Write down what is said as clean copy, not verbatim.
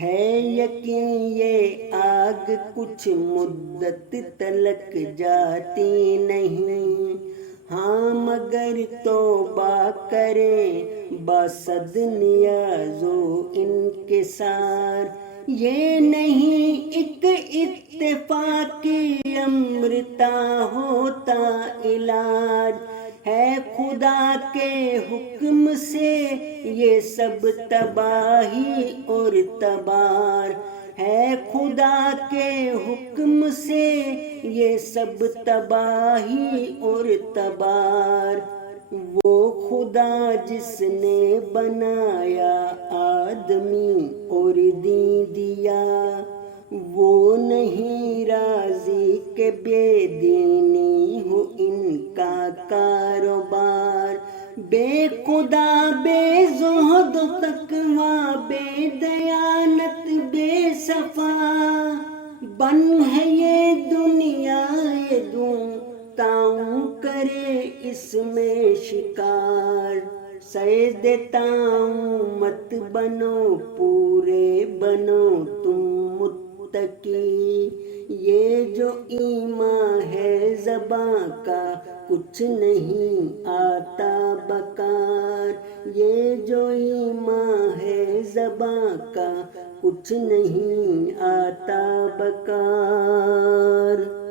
ہے یقین یہ آگ کچھ مدت تلک جاتی نہیں، ہاں مگر توبہ کریں باصد نیاز و انکسار۔ یہ نہیں ایک اتفاقی امرتا ہوتا علاج، ہے خدا کے حکم سے یہ سب تباہی اور تبار، ہے خدا کے حکم سے یہ سب تباہی اور تبار۔ وہ خدا جس نے بنایا آدمی اور دیا، وہ نہیں راضی کہ بے دینی ہو ان کا کاروبار۔ بے خدا بے زہد و تقویٰ، بے دیانت بے صفا، بن ہے یہ دنیا یہ دوں تاؤں کرے اس میں شکار۔ سجدہ تاؤں مت بنو پورے بنو تم متقی، یہ جو ایمان ہے زباں کا کچھ نہیں آتا بکار، یہ جو ایمان ہے زباں کا کچھ نہیں آتا بکار۔